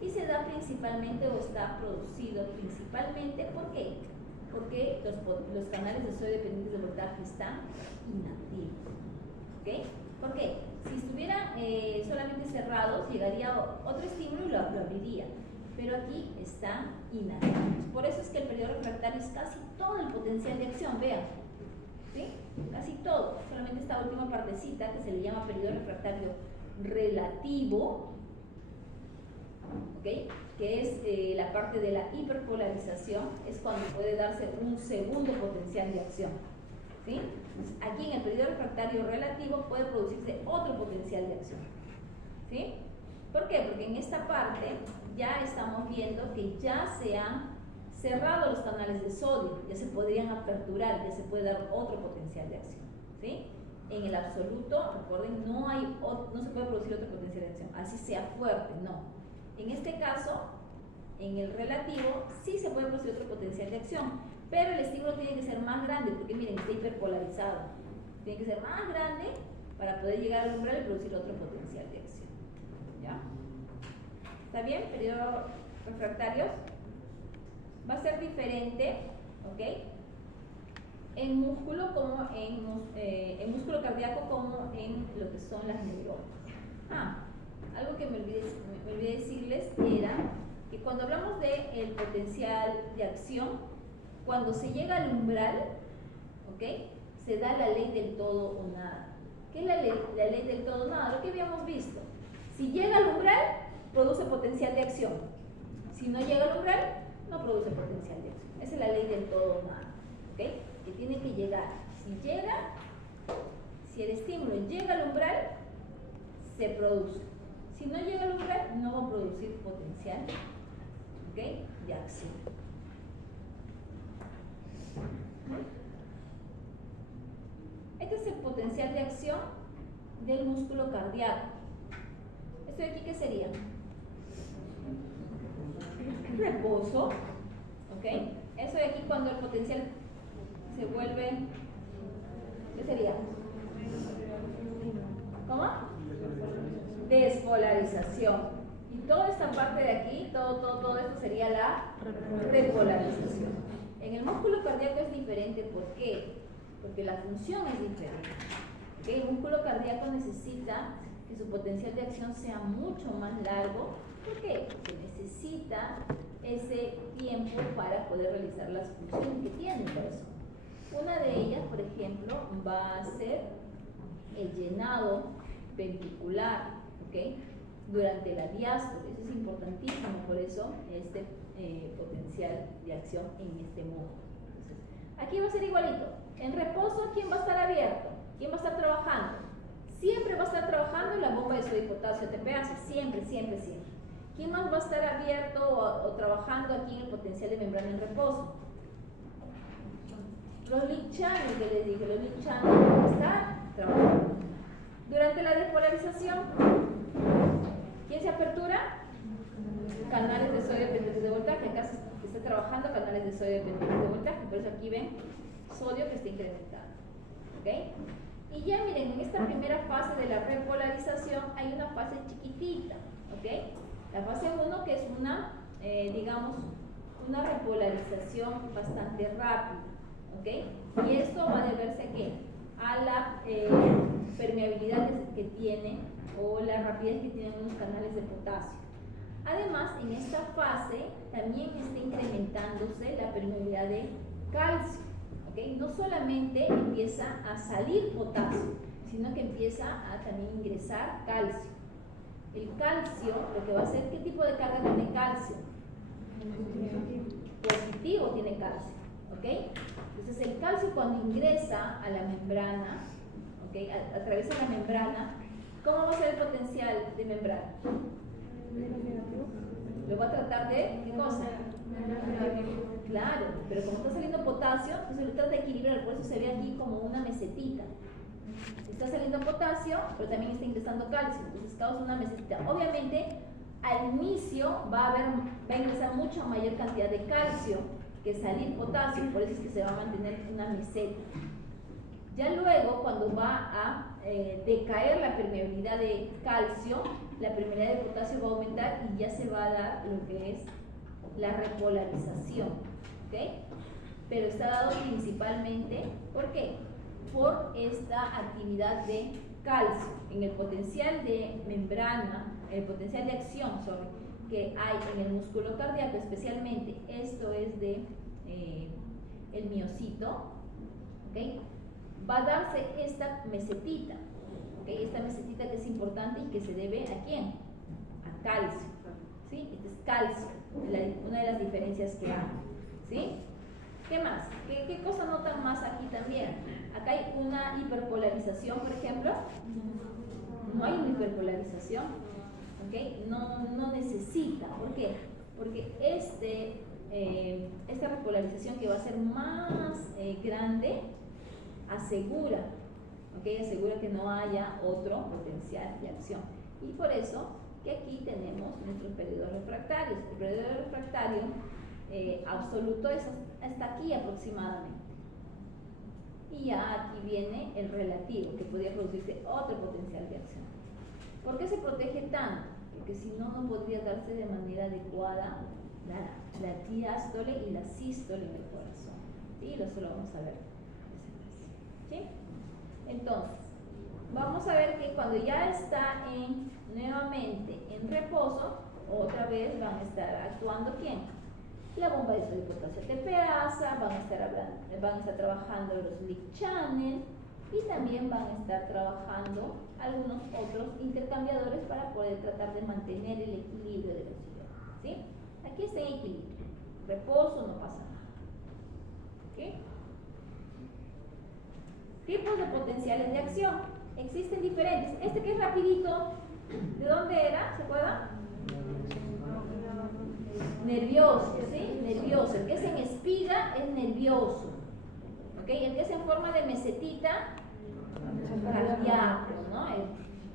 y se da principalmente, o está producido principalmente, ¿por qué? Porque los canales de sodio dependientes de voltaje están inactivos. ¿Okay? ¿Por qué? Si estuvieran solamente cerrados, llegaría otro estímulo y lo abriría, pero aquí están inactivos. Por eso es que el periodo refractario es casi todo el potencial de acción, vean, ¿sí? Casi todo, solamente esta última partecita que se le llama periodo refractario relativo, ¿okay? Que es la parte de la hiperpolarización, es cuando puede darse un segundo potencial de acción, ¿sí? Entonces, aquí en el periodo refractario relativo puede producirse otro potencial de acción, ¿sí? ¿Por qué? Porque en esta parte ya estamos viendo que ya se han cerrado los canales de sodio, ya se podrían aperturar, ya se puede dar otro potencial de acción, ¿sí? En el absoluto, recuerden, no se puede producir producir otro potencial de acción, así sea fuerte, no. En este caso, en el relativo, sí se puede producir otro potencial de acción, pero el estímulo tiene que ser más grande, porque miren, está hiperpolarizado. Tiene que ser más grande para poder llegar al umbral y producir otro potencial de acción. ¿Ya? ¿Está bien? Periodo refractarios. Va a ser diferente, ¿ok? En músculo como en músculo cardíaco como en lo que son las neuronas. Algo que me olvidé decirles era que cuando hablamos del potencial de acción, cuando se llega al umbral, ¿ok?, se da la ley del todo o nada. ¿Qué es la ley del todo o nada? Lo que habíamos visto. Si llega al umbral, produce potencial de acción. Si no llega al umbral, no produce potencial de acción. Esa es la ley del todo o nada, ¿ok?, que tiene que llegar. Si el estímulo llega al umbral, se produce. Si no llega al umbral, no va a producir potencial, ¿ok?, de acción. Este es el potencial de acción del músculo cardíaco. ¿Esto de aquí qué sería? Reposo, ¿ok? Eso de aquí cuando el potencial se vuelve, ¿qué sería? ¿Cómo? Despolarización. Y toda esta parte de aquí, todo esto sería la repolarización. En el músculo cardíaco es diferente, ¿por qué? Porque la función es diferente. ¿Okay? El músculo cardíaco necesita que su potencial de acción sea mucho más largo. ¿Por qué? Porque necesita ese tiempo para poder realizar las funciones que tiene el corazón. Una de ellas, por ejemplo, va a ser el llenado ventricular, ¿ok?, durante la diástole. Eso es importantísimo, por eso este potencial de acción en este modo. Entonces, aquí va a ser igualito. En reposo, ¿quién va a estar abierto? ¿Quién va a estar trabajando? Siempre va a estar trabajando en la bomba de sodio y potasio ATPase, siempre. ¿Quién más va a estar abierto o trabajando aquí en el potencial de membrana en reposo? Los link channels, que les dije, los link channels van a estar trabajando. Durante la despolarización, ¿quién se apertura? Canales de sodio dependientes de voltaje. Acá se está trabajando canales de sodio dependientes de voltaje, por eso aquí ven sodio que está incrementando. ¿Ok? Y ya miren, en esta primera fase de la repolarización hay una fase chiquitita. ¿Ok? La fase 1, que es una, digamos, una repolarización bastante rápida. ¿Ok? Y esto va a deberse a qué? A la permeabilidad que tiene o la rapidez que tienen unos canales de potasio. Además, en esta fase también está incrementándose la permeabilidad de calcio. ¿Okay? No solamente empieza a salir potasio, sino que empieza a también ingresar calcio. El calcio, lo que va a hacer, ¿qué tipo de carga tiene calcio? Positivo tiene calcio. ¿Okay? Entonces el calcio cuando ingresa a la membrana, ¿okay?, atraviesa la membrana, ¿cómo va a ser el potencial de membrana? Lo va a tratar de, ¿qué cosa? Claro, pero como está saliendo potasio, entonces lo trata de equilibrar, por eso se ve aquí como una mesetita. Está saliendo potasio, pero también está ingresando calcio, entonces causa una mesetita. Obviamente, al inicio va a ingresar mucha mayor cantidad de calcio que salir potasio, por eso es que se va a mantener una meseta. Ya luego, cuando va a decaer la permeabilidad de calcio, la permeabilidad de potasio va a aumentar y ya se va a dar lo que es la repolarización. ¿Okay? Pero está dado principalmente, ¿por qué? Por esta actividad de calcio. En el potencial de membrana, el potencial de acción, que hay en el músculo cardíaco, especialmente esto es de el miocito, ¿okay?, va a darse esta mesetita, ¿okay?, esta mesetita que es importante y que se debe ¿a quién? A calcio, ¿sí? Este es calcio, una de las diferencias que hay, ¿sí? ¿Qué más? ¿Qué cosa notan más aquí también? Acá hay una hiperpolarización, por ejemplo. No hay una hiperpolarización, ¿okay? No necesita. ¿Por qué? Porque esta repolarización que va a ser más grande asegura, ¿okay?, asegura que no haya otro potencial de acción. Y por eso que aquí tenemos nuestros periodos refractarios. El periodo refractario absoluto es hasta aquí aproximadamente. Y ya aquí viene el relativo, que podría producirse otro potencial de acción. ¿Por qué se protege tanto? Porque si no, no podría darse de manera adecuada la diástole y la sístole en el corazón. ¿Sí? Eso lo vamos a ver. ¿Sí? Entonces, vamos a ver que cuando ya está nuevamente en reposo, otra vez van a estar actuando ¿quién? La bomba de sodio potasio tepeasa, van a estar trabajando los leak channel y también van a estar trabajando algunos otros intercambiadores para poder tratar de mantener el equilibrio del oxígeno. ¿Sí? Aquí está en equilibrio. Reposo, no pasa nada. ¿Okay? Tipos de potenciales de acción. Existen diferentes. Este que es rapidito, ¿de dónde era? ¿Se acuerdan? Nervioso, ¿sí? Nervioso. El que es en espiga es nervioso. ¿Ok? El que es en forma de mesetita, cardíaco, ¿no?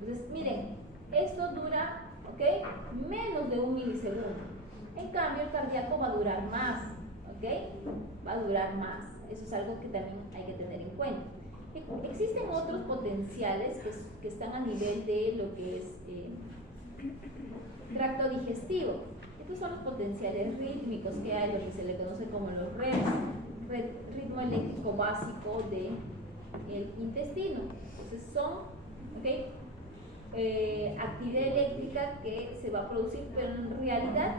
Entonces, miren, esto dura, ¿ok? Menos de 1 milisegundo. En cambio, el cardíaco va a durar más, ¿ok? Va a durar más. Eso es algo que también hay que tener en cuenta. Existen otros potenciales que están a nivel de lo que es tracto digestivo. Estos son los potenciales rítmicos que hay, lo que se le conoce como los REMS, ritmo eléctrico básico del intestino. Entonces son actividad eléctrica que se va a producir, pero en realidad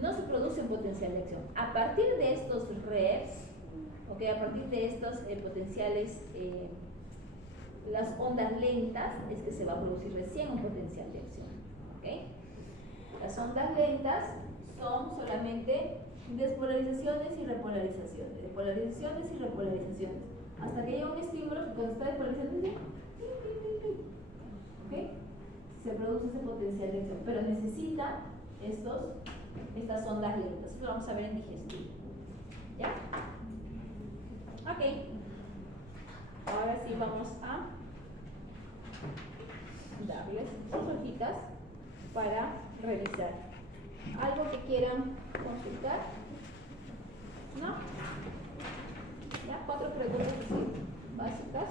no se produce un potencial de acción. A partir de estos REMS, a partir de estos potenciales, las ondas lentas, es que se va a producir recién un potencial de acción. Las ondas lentas son solamente despolarizaciones y repolarizaciones, despolarizaciones y repolarizaciones, hasta que llega un estímulo que cuando está despolarizando se produce ese potencial de acción, pero necesita estas ondas lentas. Esto lo vamos a ver en digestivo. ¿Ya? Ok. Ahora sí vamos a darles sus hojitas para revisar. ¿Algo que quieran consultar? ¿No? ¿Ya? 4 preguntas así, básicas.